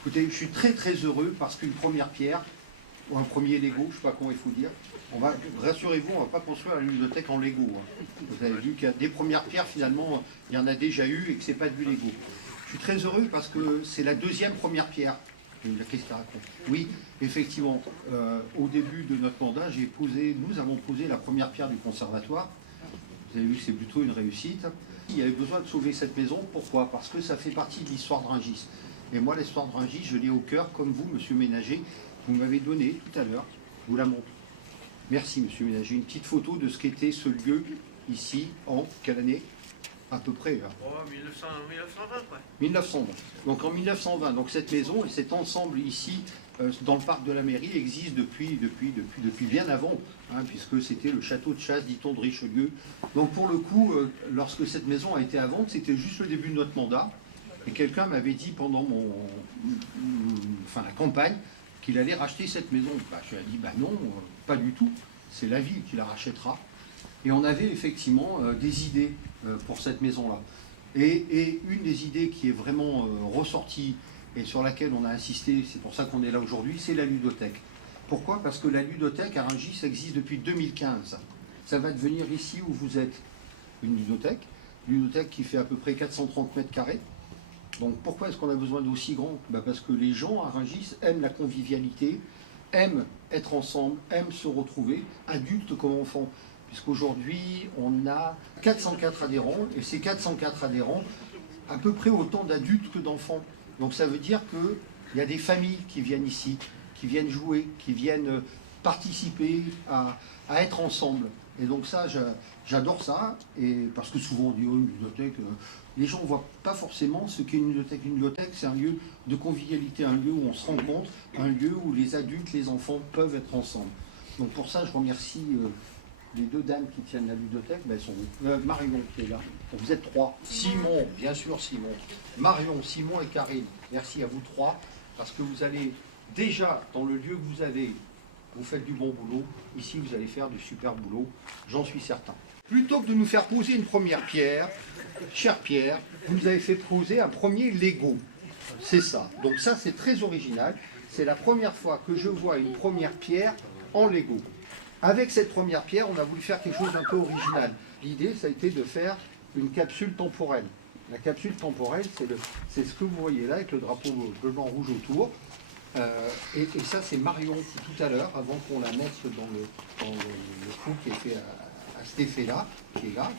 Écoutez, je suis très très heureux parce qu'une première pierre, ou un premier Lego, je ne sais pas comment il faut dire, rassurez-vous, on ne va pas construire la ludothèque en Lego. Vous avez vu qu'il y a des premières pierres, finalement, il y en a déjà eu et que ce n'est pas du Lego. Je suis très heureux parce que c'est la deuxième première pierre. Qu'est-ce qu'il raconte? Oui, effectivement, au début de notre mandat, nous avons posé la première pierre du conservatoire. Vous avez vu que c'est plutôt une réussite. Il y avait besoin de sauver cette maison. Pourquoi? Parce que ça fait partie de l'histoire de Rungis. Et moi, l'histoire de Rungis, je l'ai au cœur, comme vous, monsieur Ménager. Vous m'avez donné tout à l'heure, je vous la montre. Merci, monsieur Ménager. Une petite photo de ce qu'était ce lieu ici en quelle année? À peu près. Là. Oh, 1920, quoi. 1920. Donc en 1920, donc cette maison et cet ensemble ici, dans le parc de la mairie, existe depuis bien avant, hein, puisque c'était le château de chasse, dit-on, de Richelieu. Donc pour le coup, lorsque cette maison a été à vendre, c'était juste le début de notre mandat. Et quelqu'un m'avait dit pendant la campagne qu'il allait racheter cette maison. Je lui ai dit, non, pas du tout. C'est la ville qui la rachètera. Et on avait effectivement des idées pour cette maison-là. Et une des idées qui est vraiment ressortie et sur laquelle on a insisté, c'est pour ça qu'on est là aujourd'hui, c'est la ludothèque. Pourquoi? Parce que la ludothèque à Rungis existe depuis 2015. Ça va devenir ici où vous êtes une ludothèque qui fait à peu près 430 mètres carrés. Donc pourquoi est-ce qu'on a besoin d'aussi grand? Parce que les gens à Rungis aiment la convivialité, aiment être ensemble, aiment se retrouver, adultes comme enfants. Puisqu'aujourd'hui, on a 404 adhérents, et ces 404 adhérents, à peu près autant d'adultes que d'enfants. Donc ça veut dire qu'il y a des familles qui viennent ici, qui viennent jouer, qui viennent participer à être ensemble. Et donc ça, j'adore ça, et parce que souvent on dit, oh, une bibliothèque, les gens ne voient pas forcément ce qu'est une bibliothèque. Une bibliothèque, c'est un lieu de convivialité, un lieu où on se rencontre, un lieu où les adultes, les enfants peuvent être ensemble. Donc pour ça, je remercie les deux dames qui tiennent la bibliothèque, elles sont Marion qui est là. Vous êtes trois. Simon, bien sûr Simon. Marion, Simon et Karine. Merci à vous trois, parce que vous allez déjà, dans le lieu que vous avez, vous faites du bon boulot. Ici, vous allez faire du super boulot, j'en suis certain. Plutôt que de nous faire poser une première pierre, cher Pierre, vous nous avez fait poser un premier Lego. C'est ça. Donc ça, c'est très original. C'est la première fois que je vois une première pierre en Lego. Avec cette première pierre, on a voulu faire quelque chose d'un peu original. L'idée, ça a été de faire une capsule temporelle. La capsule temporelle, c'est ce que vous voyez là, avec le drapeau bleu, blanc, rouge autour. Et ça, c'est Marion qui, tout à l'heure, avant qu'on la mette dans le trou qui est fait à cet effet-là, qui est là,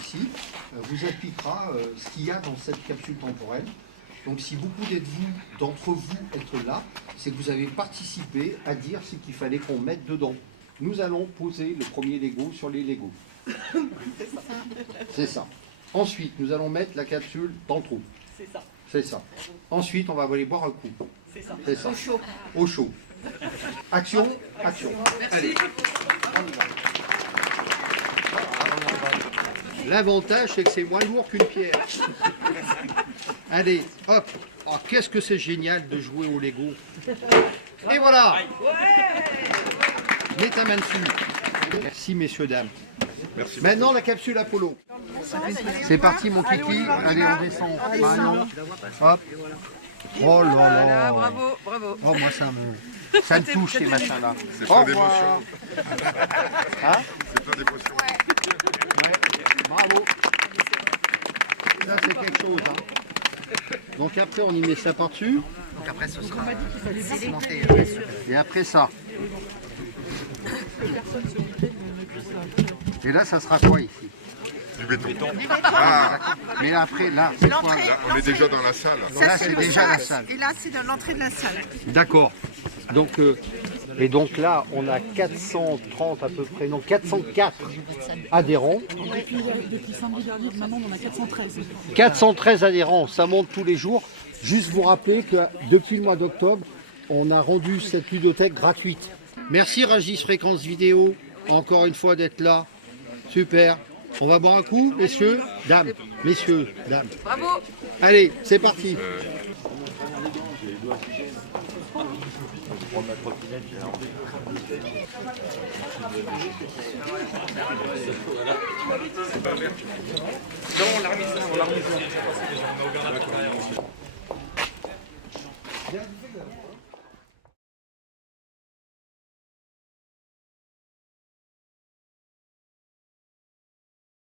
ici, vous expliquera ce qu'il y a dans cette capsule temporelle. Donc si beaucoup d'entre vous êtes là, c'est que vous avez participé à dire ce qu'il fallait qu'on mette dedans. Nous allons poser le premier Lego sur les Legos. C'est ça. Ensuite, nous allons mettre la capsule dans le trou. C'est ça. C'est ça. Ensuite, on va aller boire un coup. C'est ça. C'est ça. Au chaud. Au chaud. Action, action. Merci. Allez, on y va. L'avantage, c'est que c'est moins lourd qu'une pierre. Allez, hop. Oh, qu'est-ce que c'est génial de jouer au Lego. Et voilà. Mets ta main dessus. Merci, messieurs, dames. Merci. Maintenant, la capsule Apollo. C'est parti, mon kiki. Allez, on descend. Marion. Hop. Oh là là. Bravo, bravo. Oh, moi, ça me touche, ces machins-là. C'est pas des potions. Hein? C'est pas des potions. Ouais. Bravo. Ça, c'est quelque chose. Hein. Donc après, on y met ça par-dessus. Donc après, ce sera cimenté. Et après ça. Et là, ça sera quoi ici? Du béton. Ah, mais après, là, c'est quoi? Là, on est déjà dans la salle. Là, c'est déjà la salle. Et là, c'est dans l'entrée de la salle. D'accord. Donc, et donc là, on a 430 à peu près, non, 404 adhérents. Depuis samedi dernier, maintenant on en a 413. 413 adhérents, ça monte tous les jours. Juste vous rappeler que depuis le mois d'octobre, on a rendu cette ludothèque gratuite. Merci Rungis Fréquence Vidéo, encore une fois d'être là. Super. On va boire un coup, messieurs, dames. Messieurs, dames. Bravo. Allez, c'est parti. Bien.